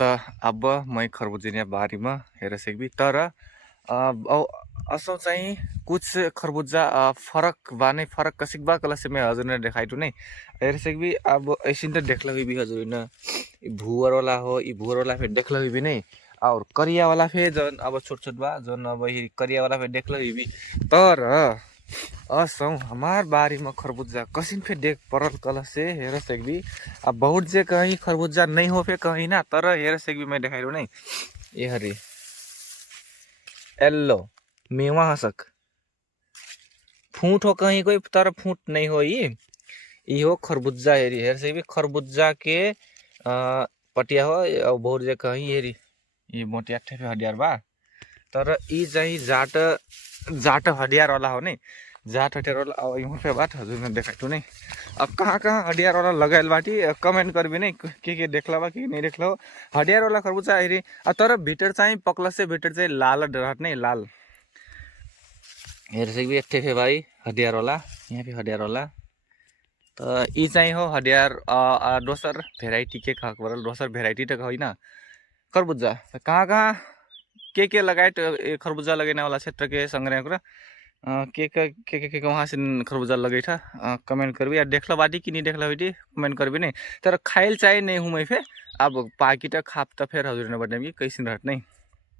त अब मैं खरबूजे बारी में हेर सकबी तर असो चाहिँ कुछ खरबूजा फरक बाने फरक कसिक बा कला से मैं हजूर ने दिखाई तो नहीं हेर सकबी अब ऐसी तो देख ली भी हजूर ने भूअर वाला हो भूअर वाला फिर देख ली भी नहीं और करिया वाला फिर जन अब छोट छोट बा जन अब करिया वाला फिर देख ली भी तर असौ हमार बारी में खरबूजा कसिन फिर देख परल कल से हेर सकबी अब बहुत जे कहीं खरबूजा नहीं हो फिर कहीं ना तर हेर सकबी मैं दिखाई नहीं ये हरी येल्लो मेवा हसक फूट हो कहीं कोई तर फूट नहीं हो ये हो खरबूजा हेरी हेर सकबी खरबूजा के पटिया हो बहुत जे कहीं हेरी ये मोटिया ठेफे हडियार बा तर ई चाहिँ जाट जाट हडियार वाला हो नहीं जाट हडियार वाला अब यहाँ पे बात हजुर ने देखा तो नहीं अब कहाँ कहाँ हडियार वाला लगायल बाटी कमेंट कर भी नहीं के देखला बा कि नहीं देखला हो हडियार वाला खरबूजा हेरी तर भिटर चाहिँ पकला से भिटर चाहिँ लाल डरहट नहीं लाल हेर सकबी ठेफे भाई हडियार वाला यहाँ पे हडियार वाला तो ई चाहिँ हो हडियार दोसर भेराइटी के खाक बरल दोसर भेराइटी तो होइन खरबूजा कहाँ कहाँ के लगाए खरबूजा लगाने वाला क्षेत्र के संग्रह कुरा के वहाँ से खरबूजा लगे था कमेंट करबी यार देखला बाटी कि नहीं देखला बेटी कमेंट करबी नहीं तर खाइल चाहिए नहीं हूँ मैं फिर अब पाकिट खाप तो फिर हजूर ने बटने भी कैसे रहत नहीं।